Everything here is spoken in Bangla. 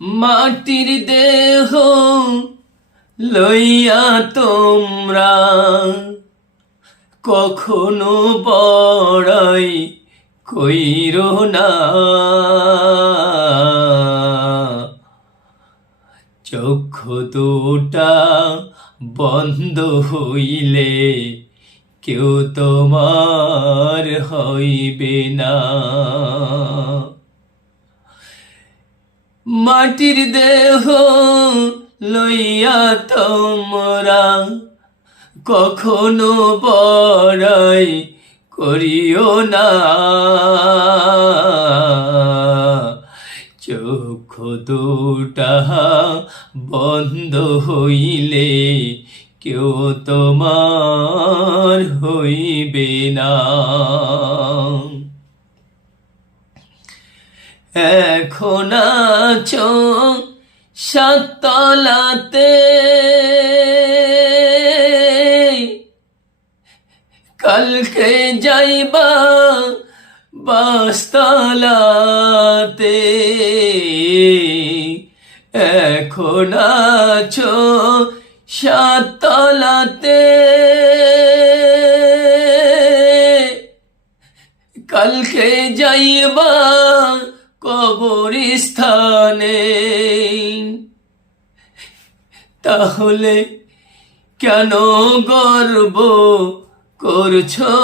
মাটির দেহ লইয়া তোমরা কখনো বড়াই কইরো না। চক্ষু দুটা বন্ধ হইলে কেউ তোমার হইবে না। মাটির দেহ লইয়া তোমরা কখনো বড়াই করিও না। চক্ষু দুটা বন্ধ হইলে কেউ তোমার হইবে না। এখন আছো সাততলাতে, কালকে যাইবা বাসতলাতে। এখন আছো সাততলাতে, কালকে যাইবা কবরস্থানে। তাহলে কেন গর্ব করছো?